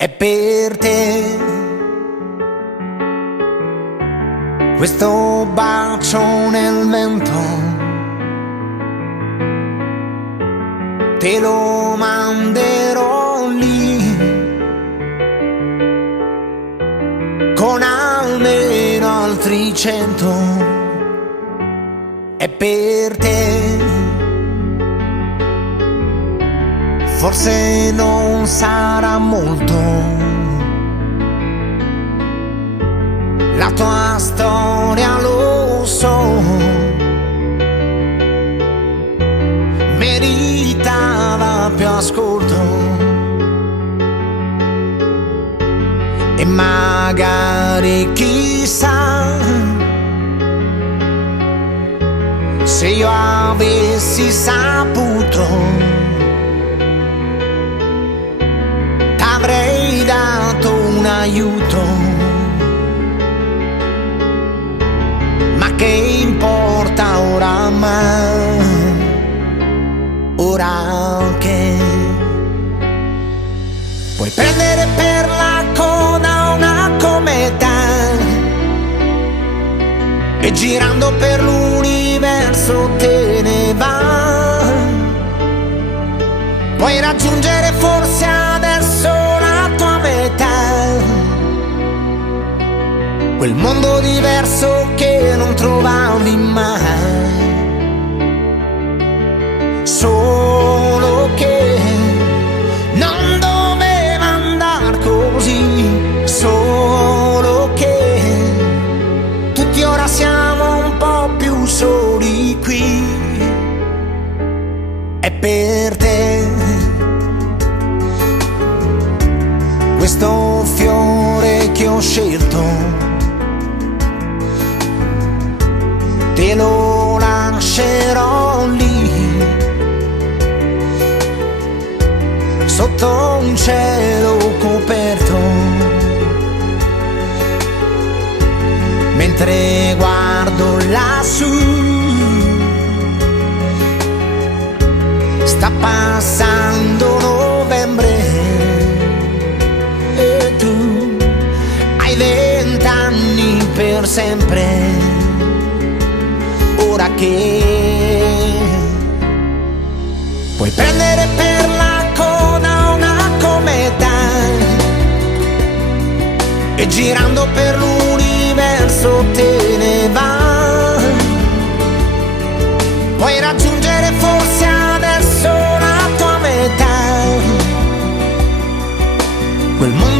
È per te questo bacio nel vento, te lo manderò lì con almeno altri 100. È per te, forse non sarà molto la tua storia, lo so, meritava più ascolto e magari chissà se io avessi saputo t'avrei dato un aiuto, ma che importa oramai, ora che puoi prendere per la coda una cometa e girando per l'universo te ne va, puoi raggiungere forse adesso la tua metà, quel mondo diverso che non trovavi mai. Solo che non doveva andar così, solo che tutti ora siamo un po' più soli qui. È per te questo fiore che ho scelto, te lo lascerò lì sotto un cielo coperto, mentre guardo lassù sta passando novembre e tu hai 20 anni per sempre, ora che puoi prendere per la coda una cometa e girando per l'universo te ne va, puoi raggiungere forse adesso la tua metà, quel mondo